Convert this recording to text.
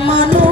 আমার মনের মানুষ নাই